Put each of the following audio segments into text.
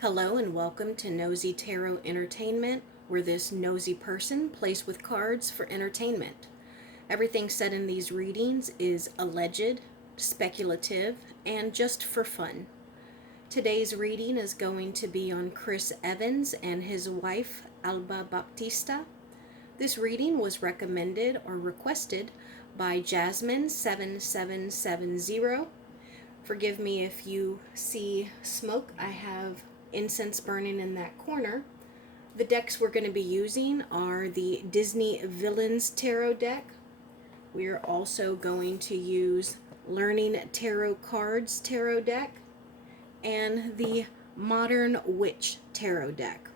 Hello and welcome to Nosy Tarot Entertainment, where this nosy person plays with cards for entertainment. Everything said in these readings is alleged, speculative, and just for fun. Today's reading is going to be on Chris Evans and his wife, Alba Baptista. This reading was recommended or requested by Jasmine7770. Forgive me if you see smoke. I have incense burning in that corner. The decks we're going to be using are the Disney Villains Tarot deck. We're also going to use Learning Tarot Cards Tarot deck and the Modern Witch Tarot deck.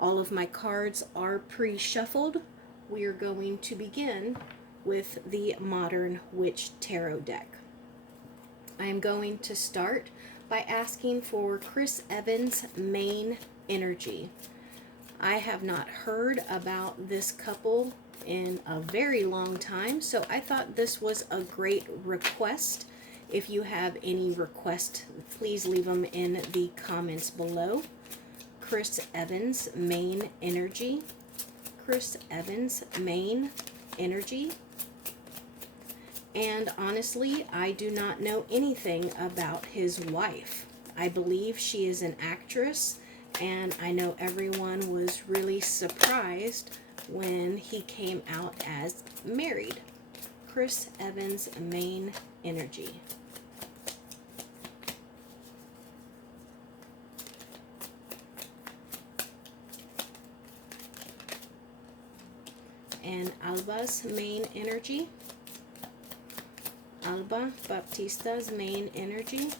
All of my cards are pre-shuffled. We are going to begin with the Modern Witch Tarot deck. I am going to start by asking for Chris Evans' main energy. I have not heard about this couple in a very long time, so I thought this was a great request. If you have any requests, please leave them in the comments below. Chris Evans' main energy. Chris Evans' main energy. And honestly, I do not know anything about his wife. I believe she is an actress, and I know everyone was really surprised when he came out as married. Chris Evans' main energy. And Alba's main energy. Alba Baptista's main energy.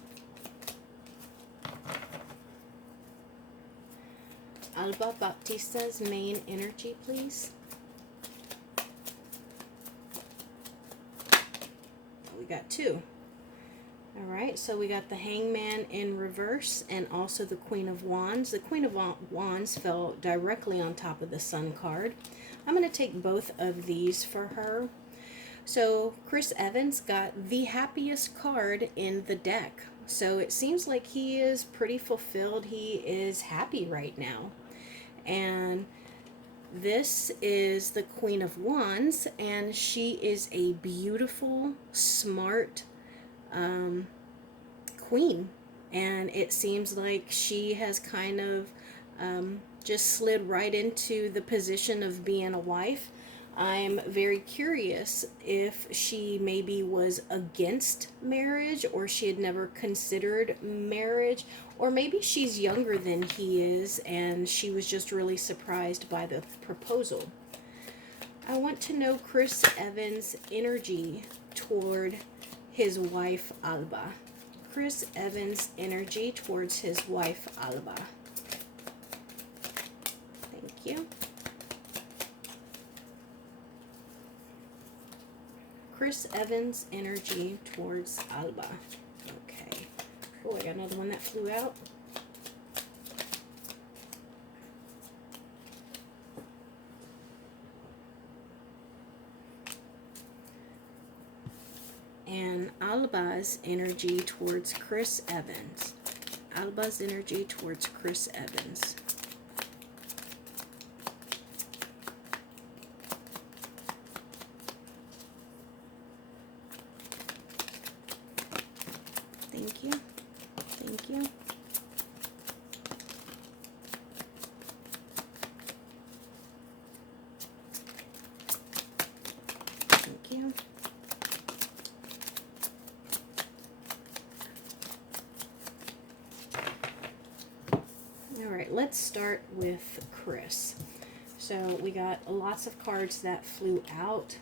Alba Baptista's main energy, please. We got two. All right, so we got the Hangman in reverse and also the Queen of Wands. The Queen of Wands fell directly on top of the Sun card. I'm going to take both of these for her. So Chris Evans got the happiest card in the deck. So it seems like he is pretty fulfilled. He is happy right now. And this is the Queen of Wands, and she is a beautiful, smart queen. And it seems like she has kind of just slid right into the position of being a wife. I'm very curious if she maybe was against marriage, or she had never considered marriage, or maybe she's younger than he is and she was just really surprised by the proposal. I want to know Chris Evans' energy toward his wife Alba. Chris Evans' energy towards his wife Alba. Thank you. Chris Evans' energy towards Alba. Okay. Oh, I got another one that flew out. And Alba's energy towards Chris Evans. Alba's energy towards Chris Evans. Thank you. Thank you. Thank you. All right, let's start with Chris. So we got lots of cards that flew out.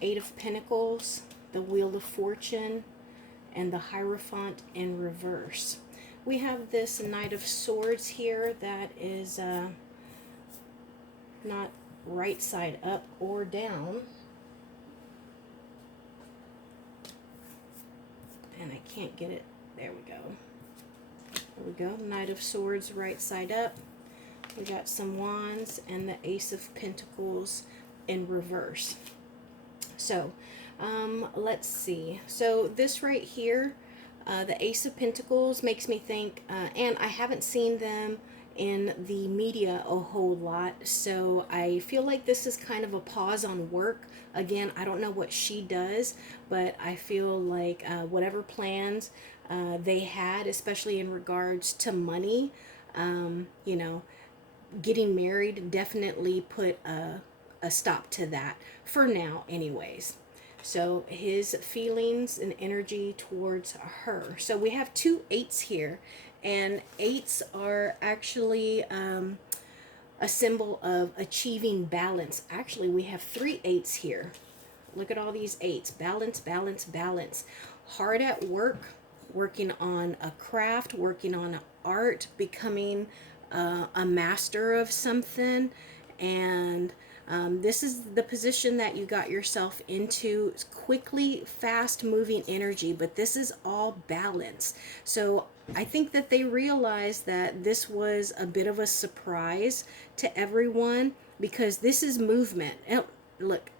Eight of Pentacles, the Wheel of Fortune, and the Hierophant in reverse. We have this Knight of Swords here that is not right side up or down. And I can't get it. There we go. There we go. Knight of Swords right side up. We got some wands and the Ace of Pentacles in reverse. So let's see. So this right here The Ace of Pentacles makes me think, and I haven't seen them in the media a whole lot, so I feel like this is kind of a pause on work. Again, I don't know what she does, but I feel like whatever plans they had, especially in regards to money, you know, getting married definitely put a stop to that for now, anyways. So his feelings and energy towards her. So we have two eights here, and eights are actually a symbol of achieving balance. Actually, we have three eights here. Look at all these eights. Balance, balance, balance. Hard at work, working on a craft, working on art, becoming a master of something. And this is the position that you got yourself into. Quickly, fast moving energy, but this is all balance. So I think that they realized that this was a bit of a surprise to everyone, because this is movement. Look,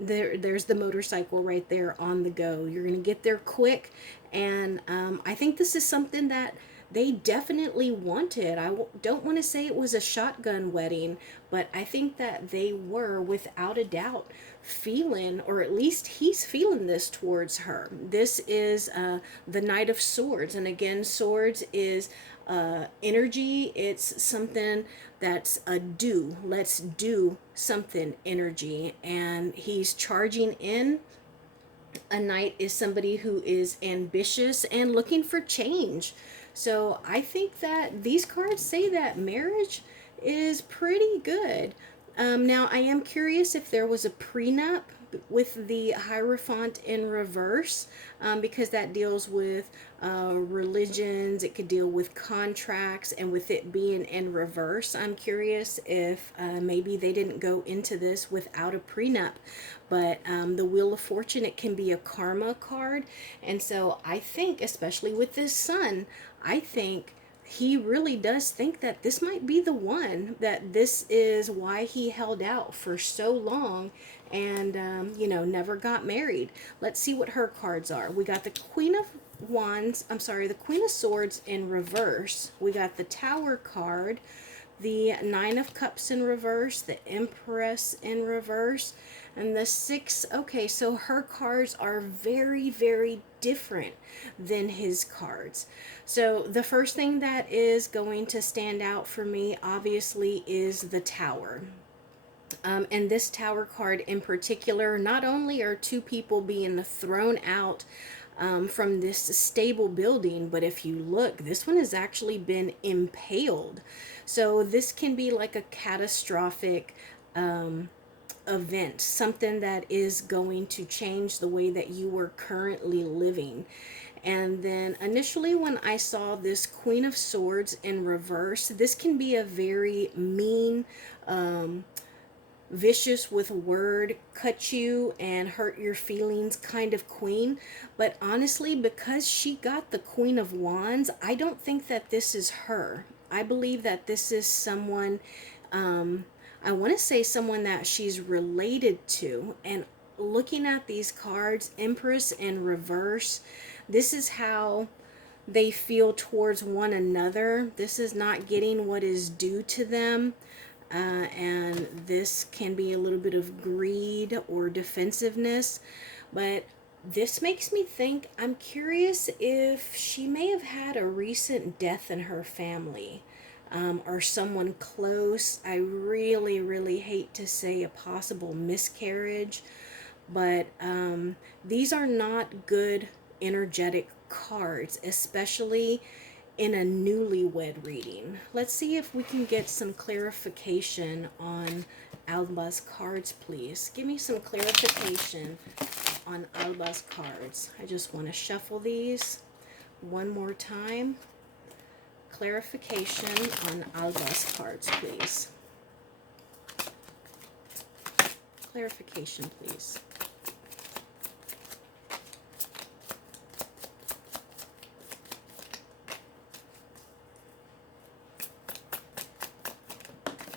there's the motorcycle right there on the go. You're going to get there quick. And I think this is something that they definitely wanted. I don't want to say it was a shotgun wedding, but I think that they were, without a doubt, feeling, or at least he's feeling this towards her. This is the Knight of Swords. And again, swords is energy. It's something that's a do. Let's do something energy. And he's charging in. A knight is somebody who is ambitious and looking for change. So I think that these cards say that marriage is pretty good. Now, I am curious if there was a prenup with the Hierophant in reverse, because that deals with religions. It could deal with contracts, and with it being in reverse, I'm curious if maybe they didn't go into this without a prenup. But the Wheel of Fortune, it can be a karma card. And so I think, especially with this Sun, I think he really does think that this might be the one, that this is why he held out for so long and, never got married. Let's see what her cards are. We got the Queen of Wands, the Queen of Swords in reverse. We got the Tower card, the Nine of Cups in reverse, the Empress in reverse, and the Six. Okay, so her cards are very, very different than his cards. So the first thing that is going to stand out for me, obviously, is the Tower. And this Tower card in particular, not only are two people being thrown out from this stable building, but if you look, this one has actually been impaled. So this can be like a catastrophic event, something that is going to change the way that you are currently living. And then initially, when I saw this Queen of Swords in reverse, this can be a very mean, vicious with word, cut you and hurt your feelings kind of queen. But honestly, because she got the Queen of Wands, I don't think that this is her. I believe that this is someone, I want to say someone that she's related to. And looking at these cards, Empress in reverse, this is how they feel towards one another. This is not getting what is due to them. And this can be a little bit of greed or defensiveness. But this makes me think, I'm curious if she may have had a recent death in her family, or someone close. I really, really hate to say a possible miscarriage, but these are not good energetic cards, especially in a newlywed reading. Let's see if we can get some clarification on Alba's cards, please. Give me some clarification on Alba's cards. I just want to shuffle these one more time. Clarification on Alba's cards, please. Clarification, please.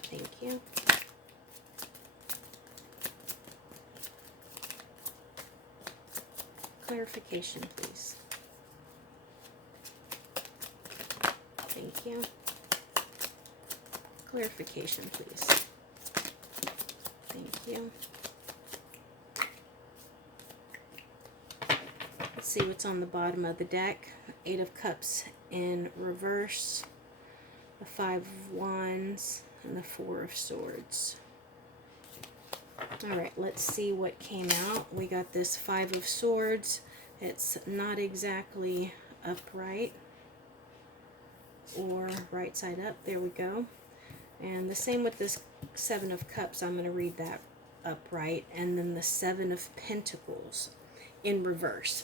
Thank you. Clarification, please. Thank you. Clarification, please. Thank you. Let's see what's on the bottom of the deck. Eight of Cups in reverse, the Five of Wands, and the Four of Swords. All right, let's see what came out. We got this Five of Swords. It's not exactly upright or right side up. There we go. And the same with this Seven of Cups. I'm going to read that upright. And then the Seven of Pentacles in reverse.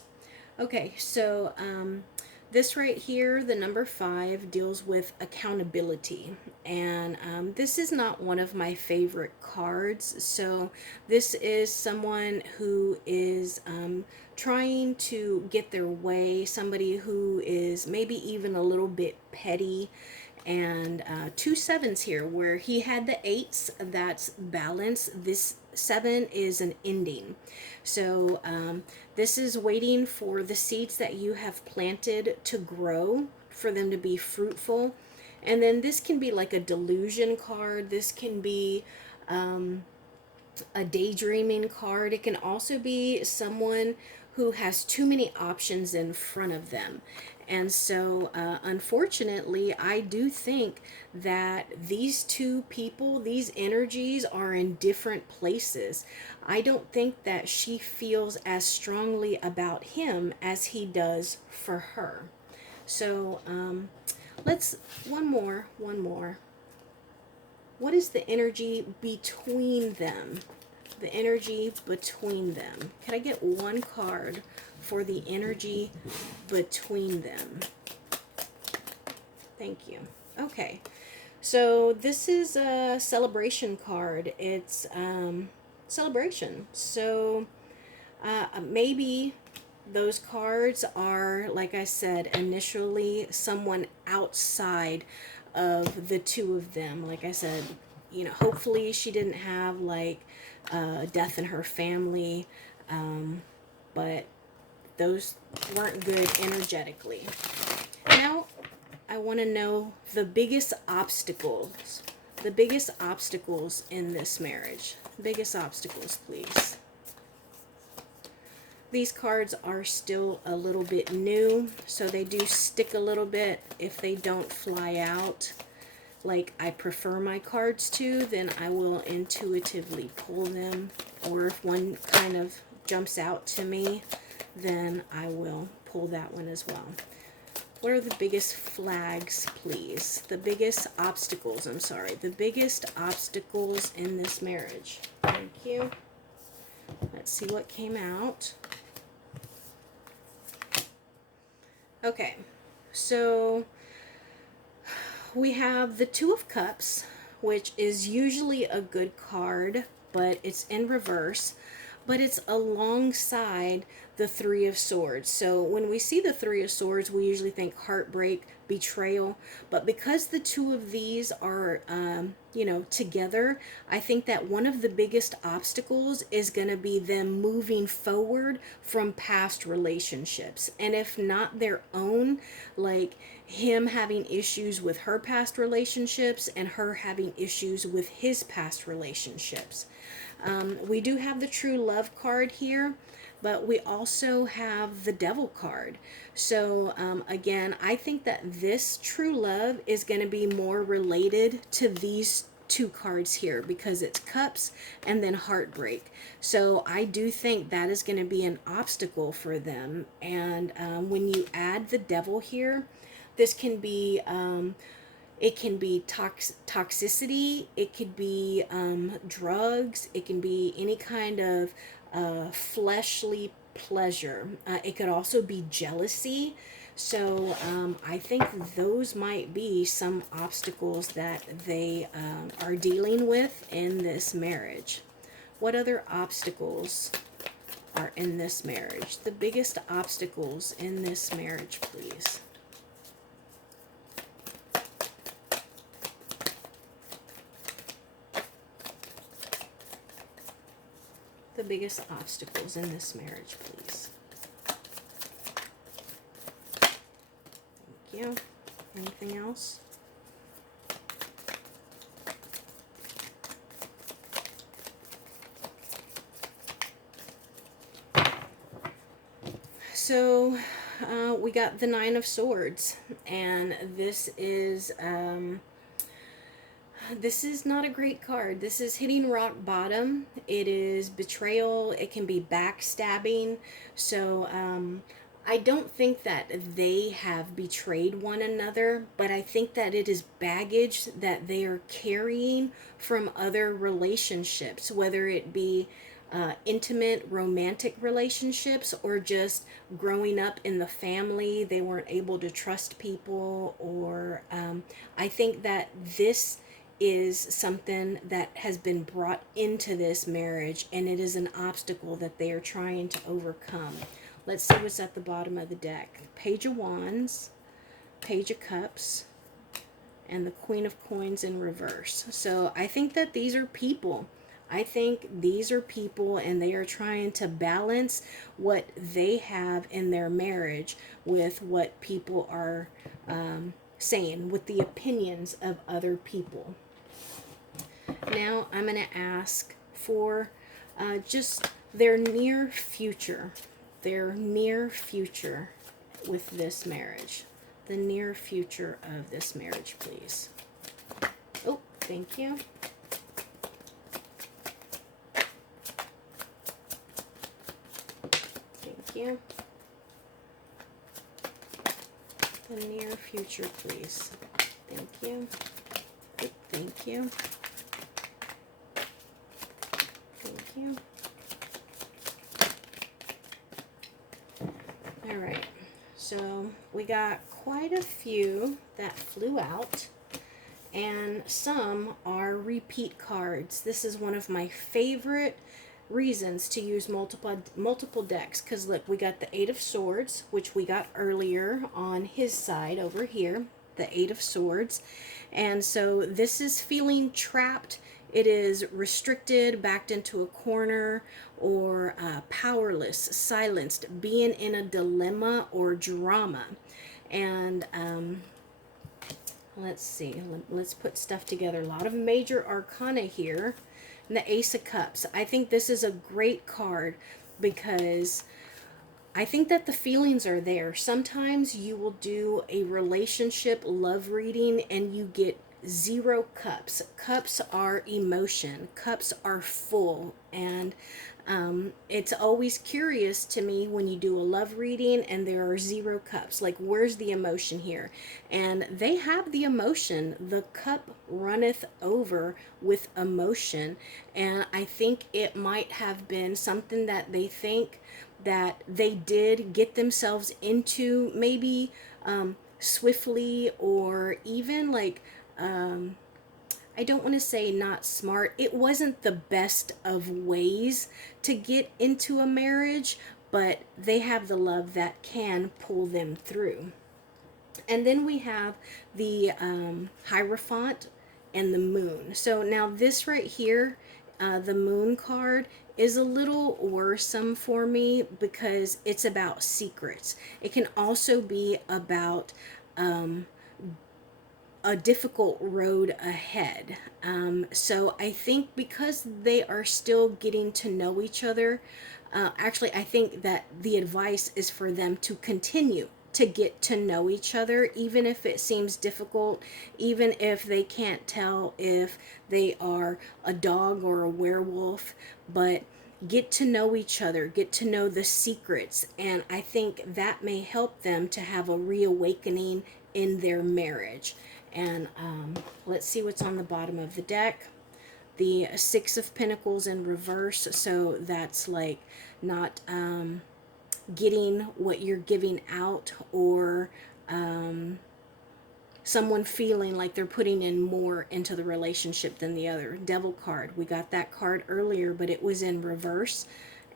Okay, so this right here, the number 5, deals with accountability. And this is not one of my favorite cards. So this is someone who is trying to get their way, somebody who is maybe even a little bit petty. And 2 sevens here, where he had the 8s, that's balance. This 7 is an ending. So this is waiting for the seeds that you have planted to grow, for them to be fruitful. And then this can be like a delusion card. This can be a daydreaming card. It can also be someone who has too many options in front of them. And so, unfortunately, I do think that these two people, these energies, are in different places. I don't think that she feels as strongly about him as he does for her. So, let's, one more. What is the energy between them? The energy between them. Can I get one card for the energy between them? Thank you. Okay, so this is a celebration card. It's celebration. So maybe those cards are, like I said, initially someone outside of the two of them. Like I said, you know, hopefully she didn't have like death in her family, but those weren't good energetically. Now I want to know the biggest obstacles in this marriage. Biggest obstacles, please. These cards are still a little bit new, so they do stick a little bit if they don't fly out like I prefer my cards to. Then I will intuitively pull them, or if one kind of jumps out to me, then I will pull that one as well. What are the biggest flags, please? The biggest obstacles, the biggest obstacles in this marriage. Thank you. Let's see what came out. Okay, so we have the Two of Cups, which is usually a good card, but it's in reverse, but it's alongside the Three of Swords. So when we see the Three of Swords, we usually think heartbreak, betrayal, but because the two of these are, you know, together, I think that one of the biggest obstacles is going to be them moving forward from past relationships. And if not their own, like him having issues with her past relationships and her having issues with his past relationships. We do have the True Love card here, but we also have the Devil card. So again, I think that this True Love is going to be more related to these two cards here, because it's Cups and then Heartbreak. So I do think that is going to be an obstacle for them. And when you add the Devil here, this can be it can be toxicity, it could be drugs, it can be any kind of fleshly pleasure. It could also be jealousy. So I think those might be some obstacles that they are dealing with in this marriage. What other obstacles are in this marriage? The biggest obstacles in this marriage, please. The biggest obstacles in this marriage, please. Thank you. Anything else? So we got the Nine of Swords, and this is not a great card. This is hitting rock bottom. It is betrayal. It can be backstabbing. So I don't think that they have betrayed one another, but I think that it is baggage that they are carrying from other relationships, whether it be intimate romantic relationships or just growing up in the family. They weren't able to trust people, or I think that this is something that has been brought into this marriage, and it is an obstacle that they are trying to overcome. Let's see what's at the bottom of the deck. Page of Wands, Page of Cups, and the Queen of Coins in reverse. So I think that these are people. I think these are people, and they are trying to balance what they have in their marriage with what people are saying, with the opinions of other people. Now I'm going to ask for just their near future. Their near future with this marriage. The near future of this marriage, please. Oh, thank you. Thank you. The near future, please. Thank you. Oh, thank you. Thank you. All right, so we got quite a few that flew out, and some are repeat cards. This is one of my favorite reasons to use multiple decks, because look, we got the Eight of Swords, which we got earlier on his side over here, the Eight of Swords. And so this is feeling trapped. It is restricted, backed into a corner, or powerless, silenced, being in a dilemma or drama. And let's see, let's put stuff together. A lot of major arcana here. And the Ace of Cups. I think this is a great card because I think that the feelings are there. Sometimes you will do a relationship love reading and you get 0 cups. Cups are emotion. Cups are full. And it's always curious to me when you do a love reading and there are 0 cups. Like, where's the emotion here? And they have the emotion. The cup runneth over with emotion. And I think it might have been something that they think that they did get themselves into, maybe swiftly, or even like I don't want to say not smart. It wasn't the best of ways to get into a marriage, but they have the love that can pull them through. And then we have the Hierophant and the Moon. So now this right here, the Moon card, is a little worrisome for me because it's about secrets. It can also be about a difficult road ahead. So I think because they are still getting to know each other, actually, I think that the advice is for them to continue to get to know each other, even if it seems difficult, even if they can't tell if they are a dog or a werewolf, but get to know each other, get to know the secrets, and I think that may help them to have a reawakening in their marriage. And let's see what's on the bottom of the deck. The Six of Pentacles in reverse, so that's like not getting what you're giving out, or someone feeling like they're putting in more into the relationship than the other. Devil card, we got that card earlier, but it was in reverse.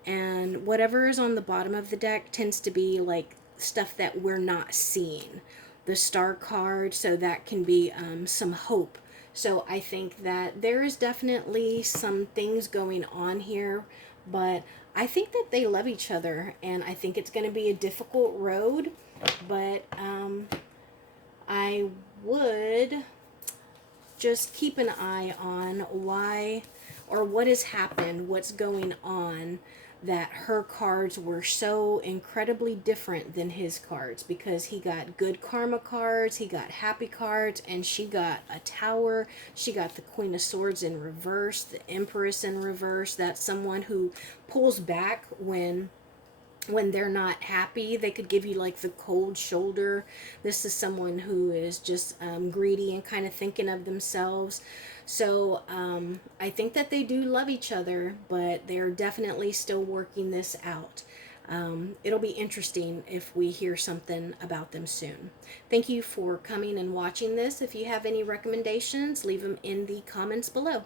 And whatever is on the bottom of the deck tends to be like stuff that we're not seeing. The Star card, so that can be some hope. So I think that there is definitely some things going on here, but I think that they love each other, and I think it's going to be a difficult road, but I would just keep an eye on why or what has happened, what's going on, that her cards were so incredibly different than his cards, because he got good karma cards, he got happy cards, and she got a tower. She got the Queen of Swords in reverse, the Empress in reverse. That's someone who pulls back when they're not happy. They could give you like the cold shoulder. This is someone who is just greedy and kind of thinking of themselves. So I think that they do love each other, but they're definitely still working this out. It'll be interesting if we hear something about them soon. Thank you for coming and watching this. If you have any recommendations, leave them in the comments below.